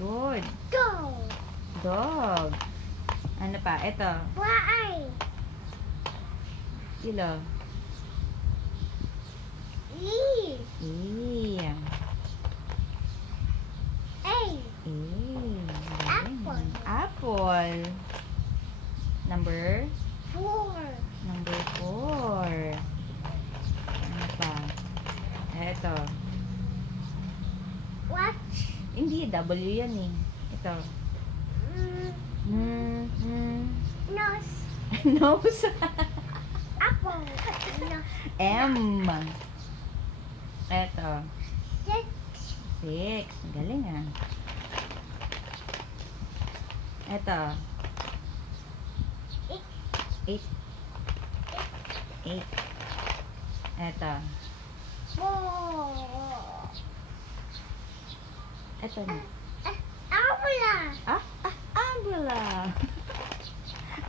Good. Go. Dog. Ano pa? Ito. Y. Kilo. E. E. A. E. Apple. Apple. Number? 4. Number 4. Ano pa? Ito. Watch. Hindi, W yan eh. Ito. Nose. Nose. Apple. Nose. M. Ito. 6. 6. Galing ah. Ito. 8. 8. Ito. 4. Ito na. Umbrella.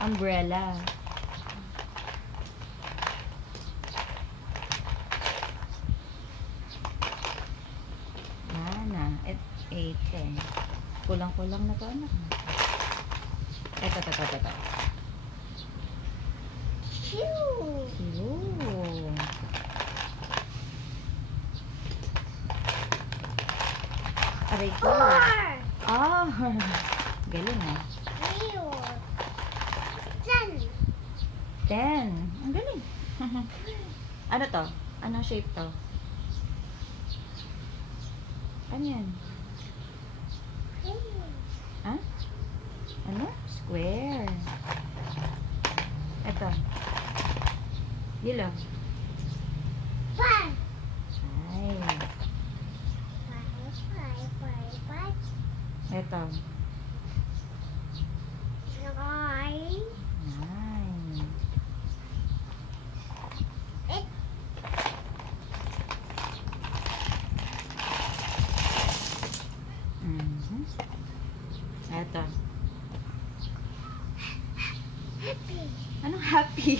Umbrella. Umbrella. Na. 8. Kulang-kulang na to, anak. Ito. Shoe. Ooh. Aray ko. 4. Ah, galing ah. 10. 10. Ang galing. Ano to? Anong shape to? Ano yan? Ha? Ano? Square. Ito. Yellow. 5. Ay. 5. Ito. 9. 9. 8. Ito. Happy. Anong happy?